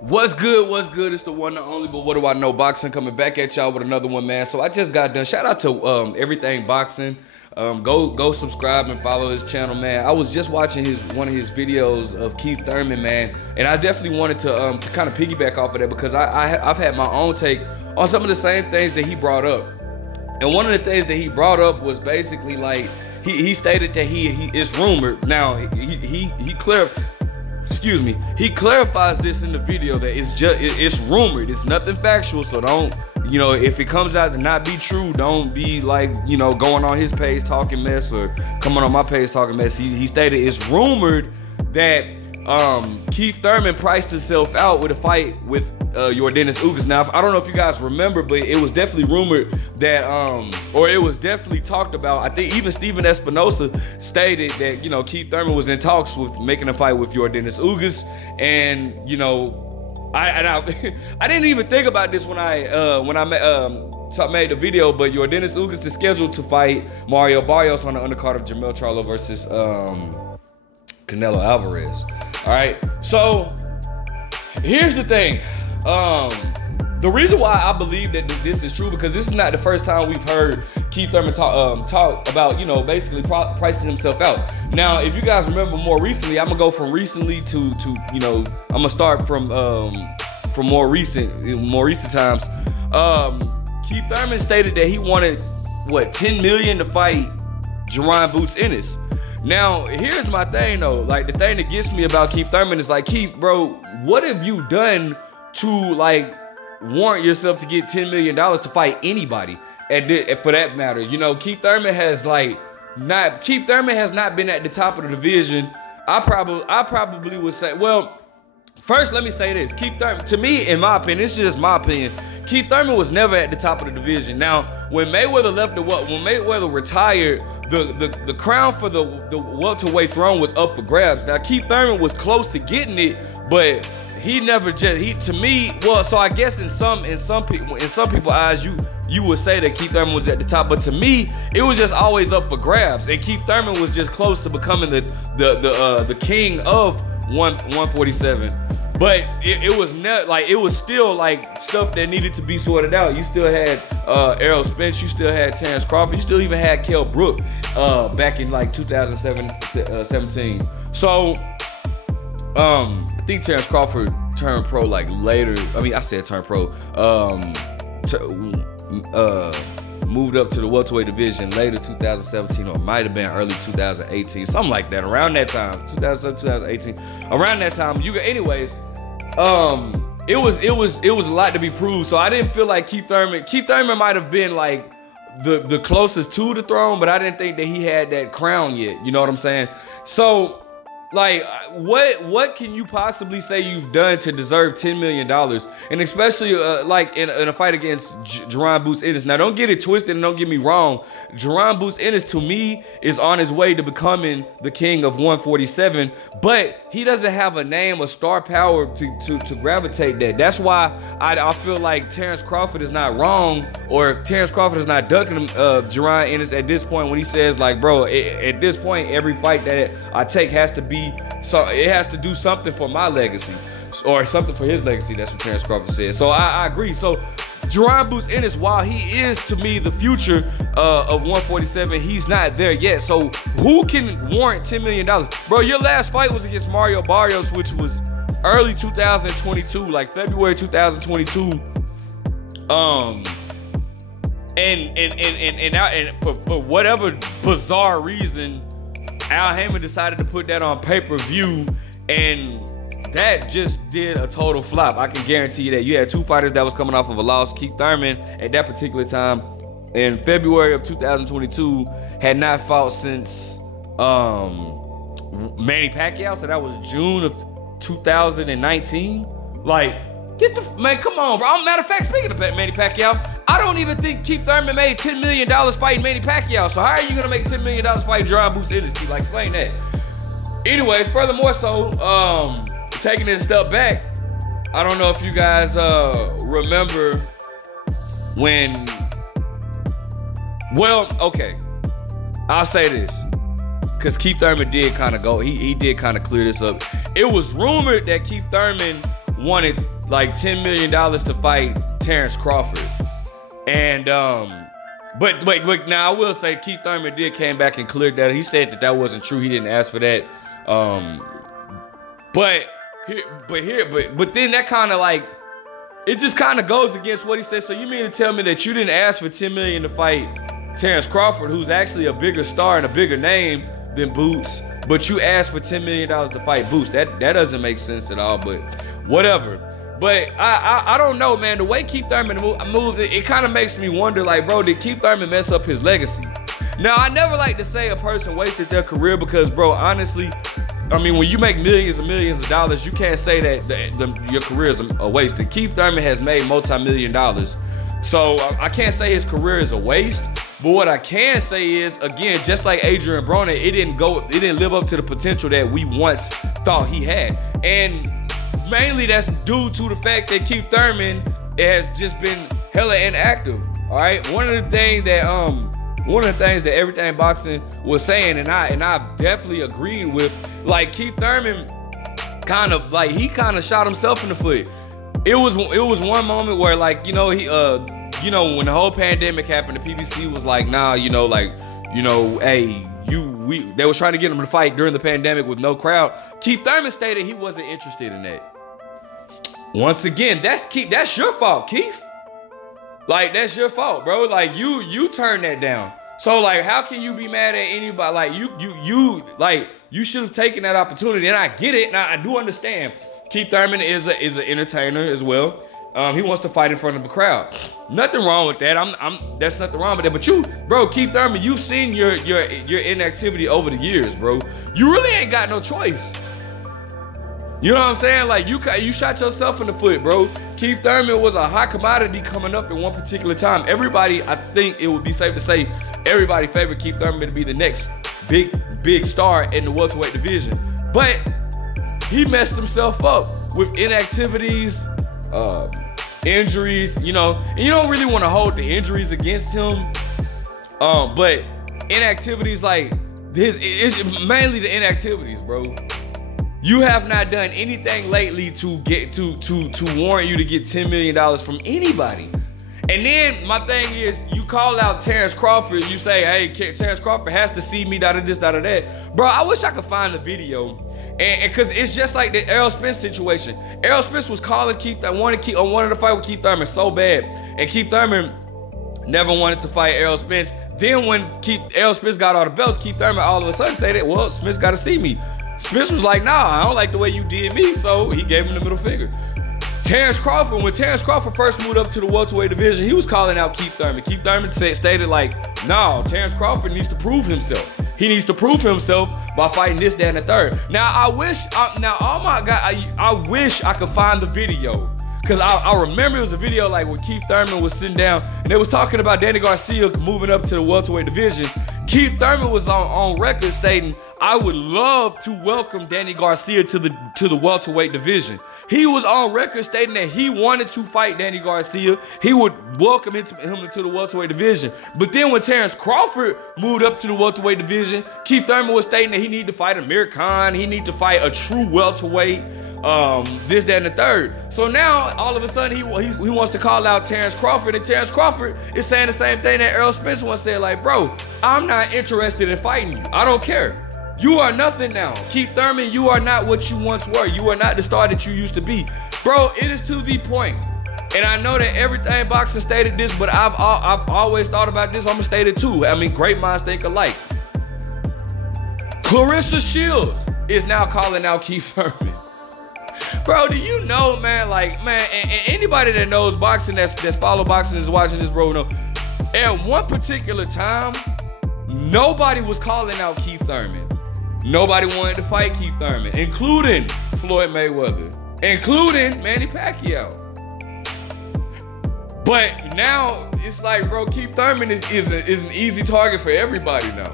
What's good? What's good? It's the one and only, but what do I know? Boxing coming back at y'all with another one, man. So I just got done. Shout out to Everything Boxing. Go subscribe and follow his channel, man. I was just watching one of his videos of Keith Thurman, man, and I definitely wanted to kind of piggyback off of that because I've had my own take on some of the same things that he brought up. And one of the things that he brought up was basically like he stated that he is rumored. Now he clarifies this in the video that it's rumored. It's nothing factual, so don't, if it comes out to not be true, don't be like, going on his page talking mess or coming on my page talking mess. He stated it's rumored that Keith Thurman priced himself out with a fight with Yordenis Ugas. Now, I don't know if you guys remember, but it was definitely rumored that, or it was definitely talked about. I think even Steven Espinosa stated that, Keith Thurman was in talks with making a fight with Yordenis Ugas, and I didn't even think about this when I made the video, but Yordenis Ugas is scheduled to fight Mario Barrios on the undercard of Jermell Charlo versus Canelo Alvarez. All right, so here's the thing. The reason why I believe that this is true, because this is not the first time we've heard Keith Thurman talk about, basically pricing himself out. Now, if you guys remember more recently, I'm gonna go from recently to I'm gonna start from more recent times. Keith Thurman stated that he wanted, what, $10 million to fight Jerron Boots Ennis. Now, here's my thing though. Like, the thing that gets me about Keith Thurman is like, Keith, bro, what have you done to like warrant yourself to get $10 million to fight anybody? For that matter, Keith Thurman has not been at the top of the division. I probably would say, well, first let me say this. Keith Thurman, to me, in my opinion, it's just my opinion, Keith Thurman was never at the top of the division. Now, when Mayweather retired, the crown for the welterweight throne was up for grabs. Now, Keith Thurman was close to getting it, but he never to me, well, so I guess in some people's eyes, you would say that Keith Thurman was at the top, but to me, it was just always up for grabs, and Keith Thurman was just close to becoming the king of 147. But it was not like, it was still like stuff that needed to be sorted out. You still had Errol Spence, you still had Terrence Crawford, you still even had Kell Brook back in like 2017. So I think Terrence Crawford turned pro like later. I mean, I said turned pro. Moved up to the welterweight division later 2017, or it might have been early 2018, something like that. Around that time, 2017, 2018. Around that time, anyways. It was a lot to be proved. So I didn't feel like Keith Thurman might have been like the closest to the throne, but I didn't think that he had that crown yet. You know what I'm saying? So, like, what can you possibly say you've done to deserve $10 million? And especially like in a fight against Jerron Boots Ennis. Now, don't get it twisted and don't get me wrong. Jerron Boots Ennis, to me, is on his way to becoming the king of 147, but he doesn't have a name or star power to gravitate that. That's why I feel like Terrence Crawford is not wrong, or Terrence Crawford is not ducking Jerron Ennis at this point when he says, like, bro, at this point, every fight that I take has to be, so it has to do something for my legacy, or something for his legacy. That's what Terrence Crawford said. So I agree. So Jerron Boots Ennis, while he is to me the future of 147, he's not there yet. So who can warrant $10 million? Bro, your last fight was against Mario Barrios, which was early 2022, like February 2022. And for whatever bizarre reason, Al Heyman decided to put that on pay-per-view, and that just did a total flop. I can guarantee you that. You had two fighters that was coming off of a loss. Keith Thurman, at that particular time, in February of 2022, had not fought since Manny Pacquiao, so that was June of 2019. Like, man, come on, bro. Matter of fact, speaking of Manny Pacquiao, I don't even think Keith Thurman made $10 million fighting Manny Pacquiao. So how are you gonna make $10 million fighting Jerron Boots Ennis? Like, explain that. Anyways, furthermore, so taking it a step back, I don't know if you guys remember when. Well, okay, I'll say this, because Keith Thurman did kind of go. He did kind of clear this up. It was rumored that Keith Thurman wanted like $10 million to fight Terrence Crawford. And but now I will say Keith Thurman came back and cleared that. He said that wasn't true. He didn't ask for that. But then that kind of like, it just kind of goes against what he said. So you mean to tell me that you didn't ask for $10 million to fight Terrence Crawford, who's actually a bigger star and a bigger name than Boots, but you asked for $10 million to fight Boots? That doesn't make sense at all, but whatever. But I don't know, man. The way Keith Thurman moved, it kind of makes me wonder, like, bro, did Keith Thurman mess up his legacy? Now, I never like to say a person wasted their career because, bro, honestly, I mean, when you make millions and millions of dollars, you can't say that your career is a waste. And Keith Thurman has made multi-million dollars. So I can't say his career is a waste. But what I can say is, again, just like Adrian Broner, it didn't live up to the potential that we once thought he had. And mainly that's due to the fact that Keith Thurman has just been hella inactive. All right. One of the things that Everything Boxing was saying, and I definitely agreed with, like, Keith Thurman kind of shot himself in the foot. It was one moment where, like, you know, he when the whole pandemic happened, the PBC was like, nah, hey, they was trying to get him to fight during the pandemic with no crowd. Keith Thurman stated he wasn't interested in that. Once again, that's your fault, Keith. Like, that's your fault, bro. Like, you turned that down. So, like, how can you be mad at anybody? Like, you should have taken that opportunity. And I get it. Now, I do understand. Keith Thurman is an entertainer as well. He wants to fight in front of a crowd. Nothing wrong with that. That's nothing wrong with that. But you, bro, Keith Thurman, you've seen your inactivity over the years, bro. You really ain't got no choice. You know what I'm saying? Like, you shot yourself in the foot, bro. Keith Thurman was a hot commodity coming up at one particular time. Everybody, I think it would be safe to say, everybody favored Keith Thurman to be the next big star in the welterweight division. But he messed himself up with inactivities, injuries, you know. And you don't really want to hold the injuries against him. But inactivities, like, it's mainly the inactivities, bro. You have not done anything lately to warrant you to get $10 million from anybody. And then my thing is, you call out Terrence Crawford, you say, hey, Terrence Crawford has to see me, this, that. Bro, I wish I could find the video. And because it's just like the Errol Spence situation. Errol Spence was calling Keith, wanted to fight with Keith Thurman so bad. And Keith Thurman never wanted to fight Errol Spence. Then when Errol Spence got all the belts, Keith Thurman all of a sudden said, well, Spence got to see me. Spence was like, nah, I don't like the way you did me, so he gave him the middle finger. Terrence Crawford, when Terrence Crawford first moved up to the welterweight division, he was calling out Keith Thurman. Keith Thurman stated like, no, Terrence Crawford needs to prove himself. He needs to prove himself by fighting this, that, and the third. Now, I wish I could find the video. Because I remember it was a video like when Keith Thurman was sitting down and they was talking about Danny Garcia moving up to the welterweight division. Keith Thurman was on record stating, I would love to welcome Danny Garcia to the welterweight division. He was on record stating that he wanted to fight Danny Garcia. He would welcome him into the welterweight division. But then when Terrence Crawford moved up to the welterweight division, Keith Thurman was stating that he needed to fight Amir Khan. He needed to fight a true welterweight. This, that, and the third. So now, all of a sudden, he wants to call out Terrence Crawford, and Terrence Crawford is saying the same thing that Errol Spence once said, like, bro, I'm not interested in fighting you. I don't care. You are nothing now. Keith Thurman, you are not what you once were. You are not the star that you used to be. Bro, it is to the point. And I know that Everything Boxing stated this, but I've always thought about this. I'm going to state it too. I mean, great minds think alike. Clarissa Shields is now calling out Keith Thurman. Bro, do you know, man, like, man, and anybody that knows boxing, that's follow boxing, is watching this, bro, know, at one particular time, nobody was calling out Keith Thurman. Nobody wanted to fight Keith Thurman, including Floyd Mayweather, including Manny Pacquiao. But now, it's like, bro, Keith Thurman is an easy target for everybody now.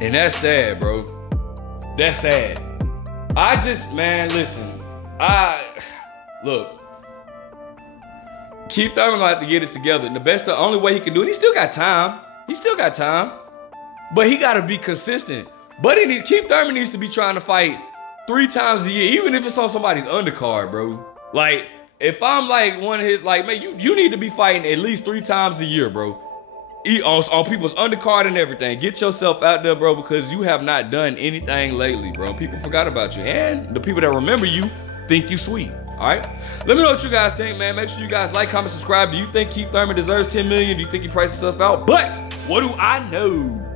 And that's sad, bro. That's sad. Man, listen, look, Keith Thurman gonna have to get it together. And the only way he can do it, he still got time. But he gotta be consistent. Keith Thurman needs to be trying to fight 3 times a year, even if it's on somebody's undercard, bro. Like, if I'm like one of his, like, man, you need to be fighting at least 3 times a year, bro. On people's undercard and everything. Get yourself out there, bro, because you have not done anything lately, bro. People forgot about you. And the people that remember you think you sweet. All right? Let me know what you guys think, man. Make sure you guys like, comment, subscribe. Do you think Keith Thurman deserves $10 million? Do you think he priced himself out? But what do I know?